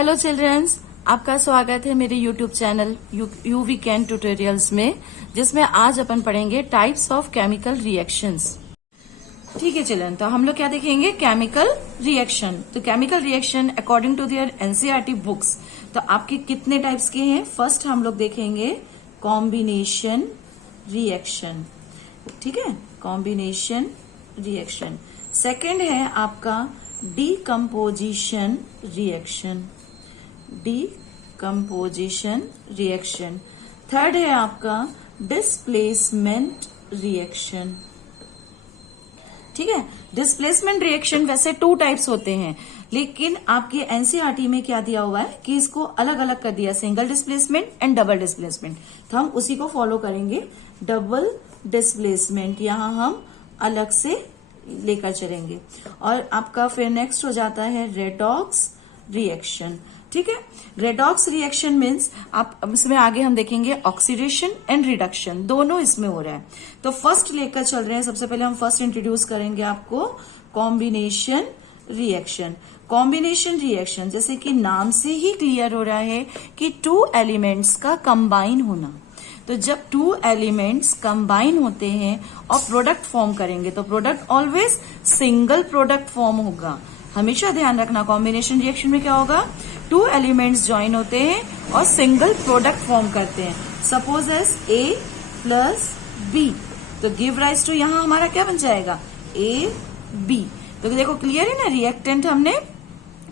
Hello children's, आपका स्वागत है मेरे YouTube channel UV can tutorials में, जिसमें आज अपन पढ़ेंगे टाइप्स ऑफ केमिकल रिएक्शंस। ठीक है चिल्ड्रन, तो हम लोग क्या देखेंगे? Chemical reaction. तो chemical reaction according to their NCERT books, तो आपके कितने टाइप्स के हैं? फर्स्ट हम लोग देखेंगे कॉम्बिनेशन रिएक्शन। ठीक है, कॉम्बिनेशन रिएक्शन। सेकेंड है आपका decomposition reaction, decomposition reaction. Third है आपका डिस्प्लेसमेंट रिएक्शन। ठीक है, डिस्प्लेसमेंट रिएक्शन वैसे 2 टाइप्स होते हैं, लेकिन आपके एनसीईआरटी में क्या दिया हुआ है कि इसको अलग अलग कर दिया, single displacement and double displacement. तो हम उसी को फॉलो करेंगे। डबल डिस्प्लेसमेंट यहां हम अलग से लेकर चलेंगे। और आपका फिर नेक्स्ट हो जाता है रेडॉक्स रिएक्शन। ठीक है, रेडॉक्स रिएक्शन मीन्स आप इसमें आगे हम देखेंगे ऑक्सीडेशन एंड रिडक्शन, दोनों इसमें हो रहा है। तो फर्स्ट लेकर चल रहे हैं। सबसे पहले हम फर्स्ट इंट्रोड्यूस करेंगे आपको कॉम्बिनेशन रिएक्शन। कॉम्बिनेशन रिएक्शन जैसे कि नाम से ही क्लियर हो रहा है कि 2 एलिमेंट्स का कंबाइन होना। तो जब 2 एलिमेंट्स कंबाइन होते हैं और प्रोडक्ट फॉर्म करेंगे, तो product always single product form होगा। हमेशा ध्यान रखना, कॉम्बिनेशन रिएक्शन में क्या होगा? 2 एलिमेंट्स ज्वाइन होते हैं और सिंगल प्रोडक्ट फॉर्म करते हैं। Suppose S A plus B, तो गिव राइज टू यहां हमारा क्या बन जाएगा? AB। तो देखो क्लियर है ना, रिएक्टेंट हमने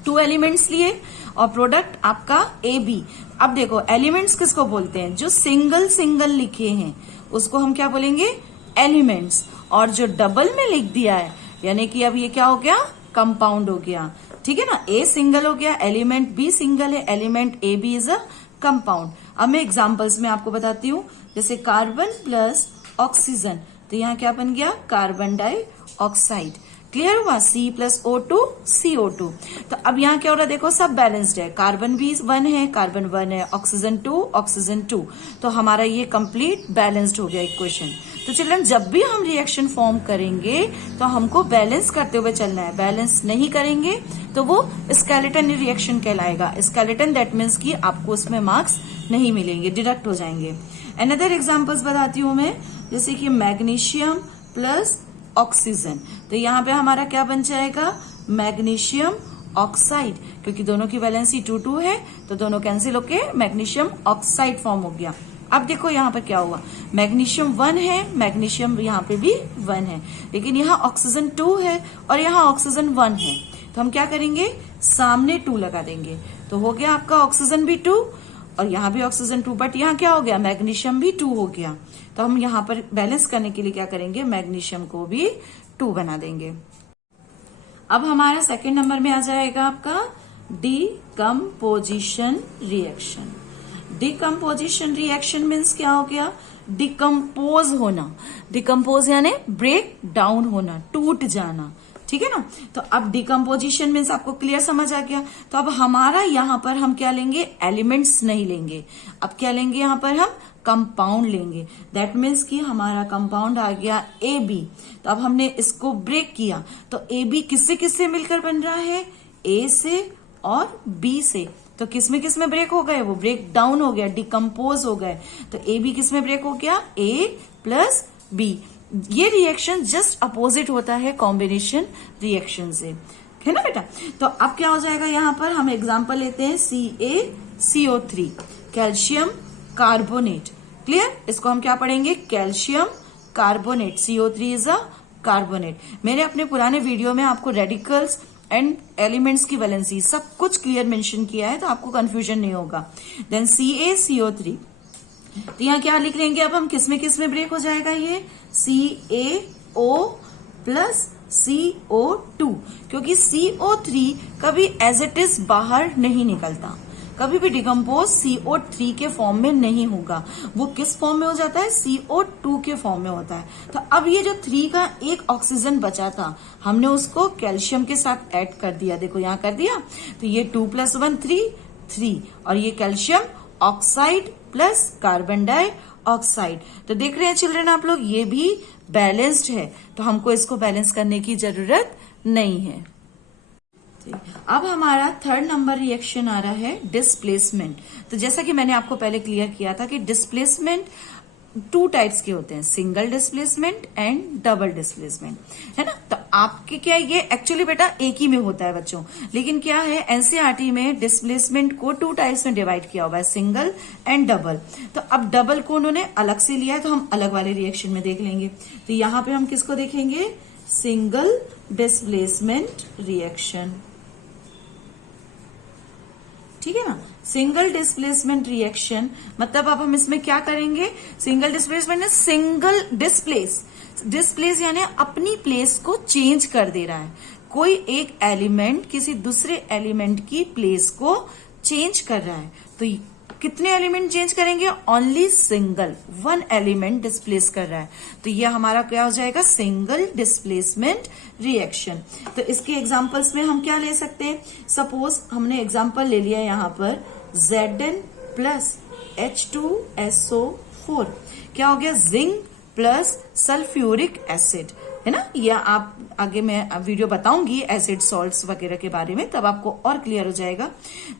2 एलिमेंट्स लिए और प्रोडक्ट आपका AB। अब देखो एलिमेंट्स किसको बोलते हैं? जो सिंगल सिंगल लिखे हैं उसको हम क्या बोलेंगे? एलिमेंट्स। और जो डबल में लिख दिया है, यानी कि अब ये क्या हो गया? कंपाउंड हो गया। ठीक है ना, A सिंगल हो गया, एलिमेंट B सिंगल है, element AB is a compound. अब मैं एग्जांपल्स में आपको बताती हूँ। जैसे कार्बन प्लस ऑक्सीजन, तो यहाँ क्या बन गया? Carbon dioxide. क्लियर हुआ? C plus O2 CO2। तो अब यहाँ क्या हो रहा है? देखो सब बैलेंस्ड है, कार्बन भी 1 है, कार्बन 1 है, ऑक्सीजन 2, ऑक्सीजन 2। तो हमारा ये कंप्लीट बैलेंस्ड हो गया इक्वेशन। तो चिल्ड्रन, जब भी हम रिएक्शन फॉर्म करेंगे तो हमको बैलेंस करते हुए चलना है। बैलेंस नहीं करेंगे तो वो स्केलेटन रिएक्शन कहलाएगा। स्केलेटन दैट मीन्स कि आपको उसमें मार्क्स नहीं मिलेंगे, डिडक्ट हो जाएंगे। अनदर एग्जाम्पल्स बताती हूँ मैं, जैसे कि मैग्नीशियम प्लस ऑक्सीजन, तो यहाँ पे हमारा क्या बन जाएगा? मैग्नीशियम ऑक्साइड, क्योंकि दोनों की वैलेंसी 2-2 है, तो दोनों कैंसिल होके मैग्नीशियम ऑक्साइड फॉर्म हो गया। अब देखो यहाँ पे क्या हुआ? मैग्नीशियम 1 है, मैग्नीशियम यहाँ पे भी 1 है, लेकिन यहाँ ऑक्सीजन 2 है और यहाँ ऑक्सीजन 1 है। तो हम क्या करेंगे? सामने 2 लगा देंगे, तो हो गया आपका ऑक्सीजन भी 2 और यहाँ भी ऑक्सीजन 2, बट यहाँ क्या हो गया? मैग्नीशियम भी 2 हो गया। तो हम यहाँ पर बैलेंस करने के लिए क्या करेंगे? मैग्नीशियम को भी 2 बना देंगे। अब हमारा सेकंड नंबर में आ जाएगा आपका decomposition reaction. Decomposition reaction means क्या हो गया? डिकम्पोज होना। डिकम्पोज यानी ब्रेक डाउन होना, टूट जाना। ठीक है ना, तो अब डिकम्पोजिशन मीन्स आपको क्लियर समझ आ गया। तो अब हमारा यहाँ पर हम क्या लेंगे? एलिमेंट्स नहीं लेंगे, अब क्या लेंगे? यहाँ पर हम कंपाउंड लेंगे। दैट मीन्स कि हमारा कंपाउंड आ गया AB। तो अब हमने इसको ब्रेक किया, तो AB किससे किससे मिलकर बन रहा है? A से और B से। तो किसमें किसमें ब्रेक हो गए? वो ब्रेक डाउन हो गया, डिकम्पोज हो गए। तो AB किसमें ब्रेक हो गया? A plus B। ये रिएक्शन जस्ट अपोजिट होता है कॉम्बिनेशन रिएक्शन से, है ना बेटा? तो अब क्या हो जाएगा? यहाँ पर हम एग्जांपल लेते हैं CaCO3, कैल्शियम कार्बोनेट। क्लियर? इसको हम क्या पढ़ेंगे? Calcium carbonate. CO3 is a carbonate. मैंने अपने पुराने वीडियो में आपको रेडिकल्स एंड एलिमेंट्स की वैलेंसी सब कुछ क्लियर मेंशन किया है, तो आपको कंफ्यूजन नहीं होगा। देन CaCO3, तो यहाँ क्या लिख लेंगे? अब हम किसमें किसमें ब्रेक हो जाएगा? ये CaO प्लस CO2, क्योंकि CO3 कभी एज इट इज बाहर नहीं निकलता, कभी भी डिकम्पोज CO3 के फॉर्म में नहीं होगा। वो किस फॉर्म में हो जाता है? CO2 के फॉर्म में होता है। तो अब ये जो 3 का एक ऑक्सीजन बचा था, हमने उसको कैल्शियम के साथ ऐड कर दिया। देखो यहाँ कर दिया, तो ये 2 + 1 3 और ये calcium oxide plus carbon dioxide. तो देख रहे हैं चिल्ड्रन आप लोग, ये भी बैलेंस्ड है, तो हमको इसको बैलेंस करने की जरूरत नहीं है। अब हमारा थर्ड नंबर रिएक्शन आ रहा है डिस्प्लेसमेंट। तो जैसा कि मैंने आपको पहले क्लियर किया था कि डिस्प्लेसमेंट टू टाइप्स के होते हैं, single displacement and double displacement, है ना। तो आपके क्या ये एक्चुअली बेटा एक ही में होता है बच्चों, लेकिन क्या है एनसीईआरटी में डिस्प्लेसमेंट को टू टाइप्स में डिवाइड किया हुआ है, सिंगल एंड डबल। तो अब डबल को उन्होंने अलग से लिया है, तो हम अलग वाले रिएक्शन में देख लेंगे। तो यहां पे हम किसको देखेंगे, सिंगल डिस्प्लेसमेंट रिएक्शन, ठीक है ना। सिंगल डिस्प्लेसमेंट रिएक्शन मतलब अब हम इसमें क्या करेंगे, सिंगल डिस्प्लेसमेंट है सिंगल डिस्प्लेस यानी अपनी प्लेस को चेंज कर दे रहा है, कोई एक एलिमेंट किसी दूसरे एलिमेंट की प्लेस को चेंज कर रहा है। तो कितने एलिमेंट चेंज करेंगे, only single, one element displace कर रहा है। तो ये हमारा क्या हो जाएगा, सिंगल डिस्प्लेसमेंट रिएक्शन। तो इसके एग्जांपल्स में हम क्या ले सकते हैं, सपोज हमने एग्जांपल ले लिया यहां पर Zn प्लस H2SO4, क्या हो गया, जिंक प्लस सल्फ्यूरिक एसिड, है ना। या आप आगे मैं वीडियो बताऊंगी एसिड सॉल्ट्स वगैरह के बारे में, तब आपको और क्लियर हो जाएगा।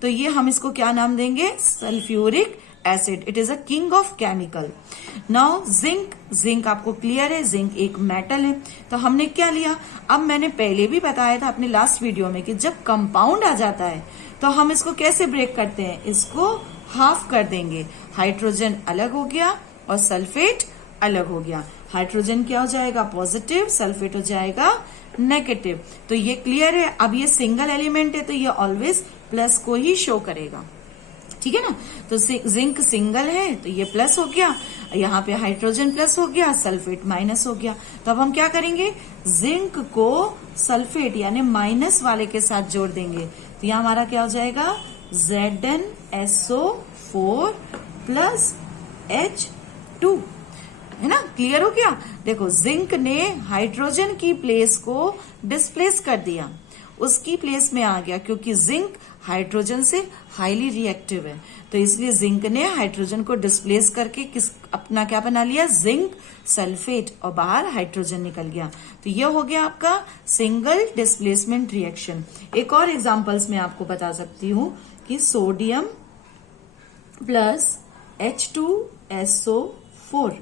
तो ये हम इसको क्या नाम देंगे, sulphuric acid, it is a king of chemical. Now zinc आपको क्लियर है, जिंक एक मेटल है। तो हमने क्या लिया, अब मैंने पहले भी बताया था अपने लास्ट वीडियो में कि जब कंपाउंड आ जाता है तो हम इसको कैसे ब्रेक करते हैं, इसको हाफ कर देंगे, हाइड्रोजन अलग हो गया और सल्फेट अलग हो गया। हाइड्रोजन क्या हो जाएगा, पॉजिटिव, सल्फेट हो जाएगा नेगेटिव। तो ये क्लियर है। अब ये सिंगल एलिमेंट है तो ये ऑलवेज प्लस को ही शो करेगा, ठीक है ना। तो जिंक सिंगल है तो ये प्लस हो गया, यहाँ पे हाइड्रोजन प्लस हो गया, सल्फेट माइनस हो गया। तो अब हम क्या करेंगे, जिंक को सल्फेट यानी माइनस वाले के साथ जोड़ देंगे। तो यहाँ हमारा क्या हो जाएगा, ZnSO4 प्लस H2, है ना। क्लियर हो गया। देखो जिंक ने हाइड्रोजन की प्लेस को डिस्प्लेस कर दिया, उसकी प्लेस में आ गया, क्योंकि जिंक हाइड्रोजन से हाईली रिएक्टिव है। तो इसलिए जिंक ने हाइड्रोजन को डिस्प्लेस करके अपना क्या बना लिया, जिंक सल्फेट, और बाहर हाइड्रोजन निकल गया। तो ये हो गया आपका सिंगल डिस्प्लेसमेंट रिएक्शन। एक और एग्जांपल्स में आपको बता सकती हूं कि सोडियम प्लस H2SO4,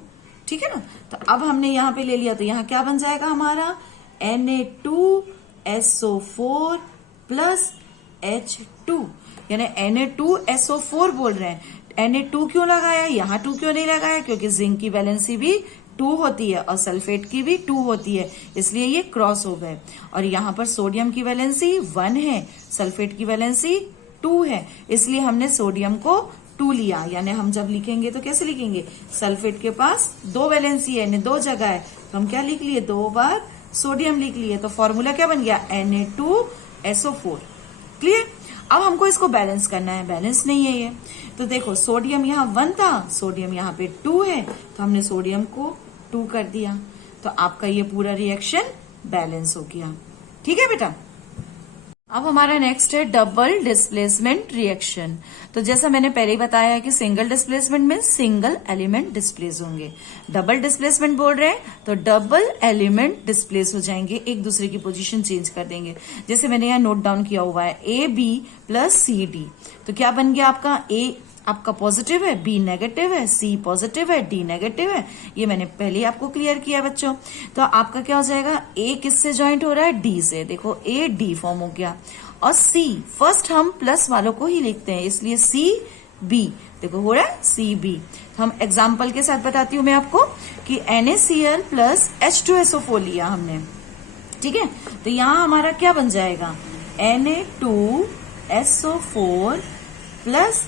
ठीक है ना। तो अब हमने यहां पे ले लिया, तो यहां क्या बन जाएगा हमारा, Na2SO4 प्लस H2, यानी Na2SO4 बोल रहे हैं। Na2 क्यों लगाया, यहाँ 2 क्यों नहीं लगाया, क्योंकि जिंक की वैलेंसी भी 2 होती है और सल्फेट की भी 2 होती है, इसलिए ये क्रॉस हो गए। और यहाँ पर सोडियम की वैलेंसी 1 है, सल्फेट की वैलेंसी 2 है, इसलिए हमने सोडियम को 2 लिया। यानी हम जब लिखेंगे तो कैसे लिखेंगे, सल्फेट के पास 2 वैलेंसी है, यानी 2 जगह है, तो हम क्या लिख लिए, 2 बार सोडियम लिख लिए। तो फॉर्मूला क्या बन गया, Na2SO4। क्लियर। अब हमको इसको बैलेंस करना है, बैलेंस नहीं है ये। तो देखो सोडियम यहाँ 1 था, सोडियम यहाँ पे 2 है, तो हमने सोडियम को 2 कर दिया। तो आपका ये पूरा रिएक्शन बैलेंस हो गया, ठीक है बेटा। अब हमारा नेक्स्ट है डबल डिस्प्लेसमेंट रिएक्शन। तो जैसा मैंने पहले ही बताया है कि सिंगल डिस्प्लेसमेंट में सिंगल एलिमेंट डिस्प्लेस होंगे, डबल डिस्प्लेसमेंट बोल रहे हैं तो डबल एलिमेंट डिस्प्लेस हो जाएंगे, एक दूसरे की पोजीशन चेंज कर देंगे। जैसे मैंने यहाँ नोट डाउन किया हुआ है AB प्लस CD, तो क्या बन गया आपका, A आपका पॉजिटिव है, B नेगेटिव है, C पॉजिटिव है, D नेगेटिव है। ये मैंने पहले ही आपको क्लियर किया बच्चों। तो आपका क्या हो जाएगा, A किससे ज्वाइंट हो रहा है, D से। देखो A D फॉर्म हो गया, और C फर्स्ट हम प्लस वालों को ही लिखते हैं, इसलिए C B, देखो हो रहा है CB। तो हम एग्जाम्पल के साथ बताती हूँ मैं आपको कि NaCl प्लस H2SO4 लिया हमने, ठीक है। तो यहाँ हमारा क्या बन जाएगा, Na2SO4 प्लस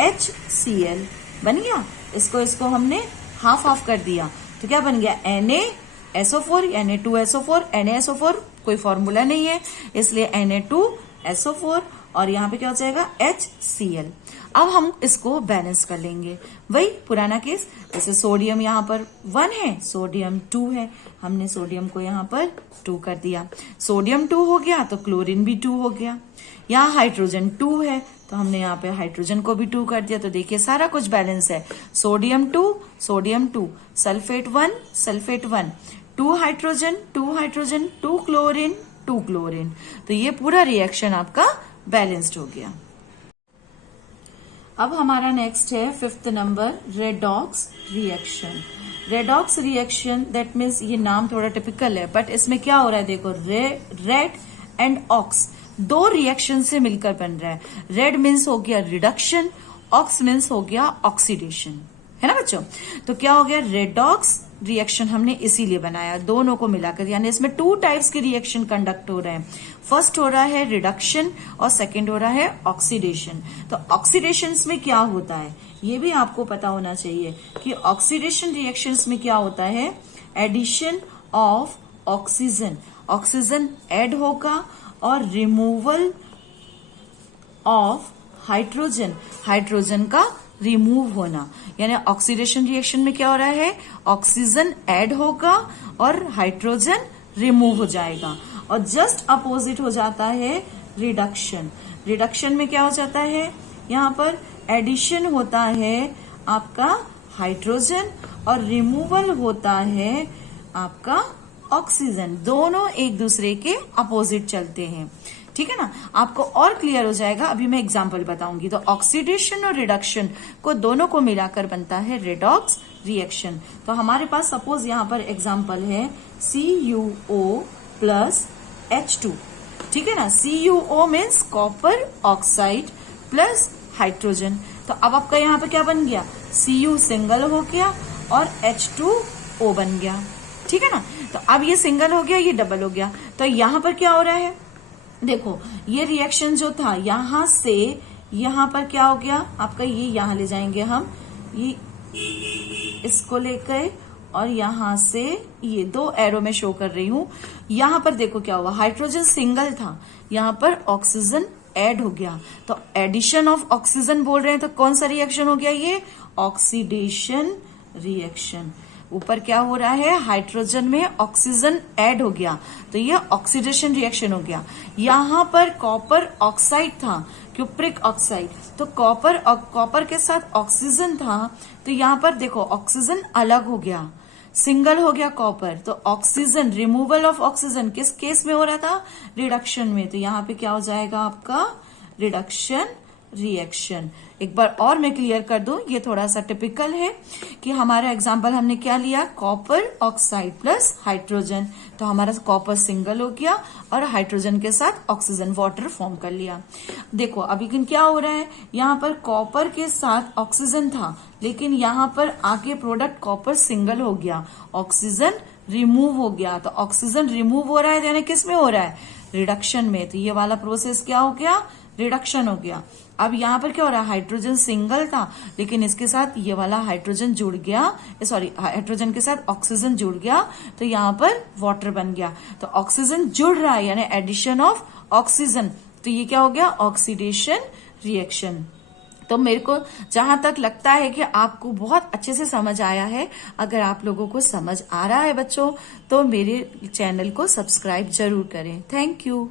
HCl बन गया। इसको हमने हाफ हाफ कर दिया, तो क्या बन गया, NaSO4, Na2SO4, NaSO4 कोई फॉर्मूला नहीं है, इसलिए Na2SO4, और यहाँ पे क्या हो जाएगा, HCl। अब हम इसको बैलेंस कर लेंगे, वही पुराना केस। जैसे सोडियम यहाँ पर 1 है, सोडियम 2 है, हमने सोडियम को यहाँ पर 2 कर दिया। सोडियम 2 हो गया तो क्लोरीन भी 2 हो गया। यहाँ हाइड्रोजन 2 है तो हमने यहाँ पे हाइड्रोजन को भी 2 कर दिया। तो देखिए सारा कुछ बैलेंस है, sodium 2, sodium 2, sulphate 1, sulphate 1, 2 hydrogen, 2 hydrogen, 2 chlorine, 2 chlorine. तो ये पूरा रिएक्शन आपका बैलेंस्ड हो गया। अब हमारा नेक्स्ट है 5th number, redox reaction. Redox reaction that means, ये नाम थोड़ा टिपिकल है बट इसमें क्या हो रहा है, देखो रेड एंड ऑक्स 2 रिएक्शन से मिलकर बन रहा है। रेड मीन्स हो गया रिडक्शन, ऑक्स मीन्स हो गया ऑक्सीडेशन, है ना बच्चों। तो क्या हो गया, रेडॉक्स रिएक्शन हमने इसीलिए बनाया, दोनों को मिलाकर, यानी इसमें 2 टाइप्स के रिएक्शन कंडक्ट हो रहे हैं। फर्स्ट हो रहा है रिडक्शन और सेकंड हो रहा है ऑक्सीडेशन। तो ऑक्सीडेशन में क्या होता है ये भी आपको पता होना चाहिए कि ऑक्सीडेशन रिएक्शंस में क्या होता है, addition of oxygen, oxygen add होगा और रिमूवल ऑफ हाइड्रोजन, हाइड्रोजन का रिमूव होना। यानी ऑक्सीडेशन रिएक्शन में क्या हो रहा है, ऑक्सीजन ऐड होगा और हाइड्रोजन रिमूव हो जाएगा। और जस्ट अपोजिट हो जाता है रिडक्शन। रिडक्शन में क्या हो जाता है, यहाँ पर एडिशन होता है आपका हाइड्रोजन और रिमूवल होता है आपका ऑक्सीजन। दोनों एक दूसरे के अपोजिट चलते हैं, ठीक है ना। आपको और क्लियर हो जाएगा, अभी मैं एग्जांपल बताऊंगी। तो ऑक्सीडेशन और रिडक्शन को दोनों को मिलाकर बनता है रेडॉक्स रिएक्शन। तो हमारे पास सपोज यहाँ पर एग्जांपल है CuO प्लस H2, ठीक है ना। CuO means copper oxide plus hydrogen. तो अब आपका यहाँ पे क्या बन गया, Cu सिंगल हो गया और H2O बन गया, ठीक है ना। तो अब ये सिंगल हो गया, ये डबल हो गया। तो यहाँ पर क्या हो रहा है, देखो ये रिएक्शन जो था यहां से यहां पर क्या हो गया आपका, ये यहां ले जाएंगे हम, ये इसको लेकर और यहां से ये 2 एरो में शो कर रही हूं। यहां पर देखो क्या हुआ, हाइड्रोजन सिंगल था, यहां पर ऑक्सीजन ऐड हो गया। तो एडिशन ऑफ ऑक्सीजन बोल रहे हैं, तो कौन सा रिएक्शन हो गया, ये ऑक्सीडेशन रिएक्शन। ऊपर क्या हो रहा है, हाइड्रोजन में ऑक्सीजन ऐड हो गया, तो ये ऑक्सीडेशन रिएक्शन हो गया। यहां पर कॉपर ऑक्साइड था, क्यूप्रिक ऑक्साइड, तो कॉपर के साथ ऑक्सीजन था, तो यहां पर देखो ऑक्सीजन अलग हो गया, सिंगल हो गया कॉपर। तो ऑक्सीजन, रिमूवल ऑफ ऑक्सीजन किस केस में हो रहा था, रिडक्शन में। तो यहाँ पे क्या हो जाएगा आपका रिडक्शन रिएक्शन। एक बार और मैं क्लियर कर दूं, ये थोड़ा सा टिपिकल है कि हमारा एग्जांपल हमने क्या लिया, कॉपर ऑक्साइड प्लस हाइड्रोजन। तो हमारा कॉपर सिंगल हो गया और हाइड्रोजन के साथ ऑक्सीजन वाटर फॉर्म कर लिया। देखो अभी क्या हो रहा है, यहाँ पर कॉपर के साथ ऑक्सीजन था, लेकिन यहाँ पर आके प्रोडक्ट कॉपर सिंगल हो गया, ऑक्सीजन रिमूव हो गया। तो ऑक्सीजन रिमूव हो रहा है यानी किस में हो रहा है, रिडक्शन में। तो ये वाला प्रोसेस क्या हो गया, रिडक्शन हो गया। अब यहाँ पर क्या हो रहा है, हाइड्रोजन सिंगल था, लेकिन इसके साथ ये वाला हाइड्रोजन जुड़ गया, सॉरी हाइड्रोजन के साथ ऑक्सीजन जुड़ गया, तो यहाँ पर वाटर बन गया। तो ऑक्सीजन जुड़ रहा है यानी एडिशन ऑफ ऑक्सीजन, तो ये क्या हो गया, ऑक्सीडेशन रिएक्शन। तो मेरे को जहां तक लगता है कि आपको बहुत अच्छे से समझ आया है। अगर आप लोगों को समझ आ रहा है बच्चों, तो मेरे चैनल को सब्सक्राइब जरूर करें। Thank you.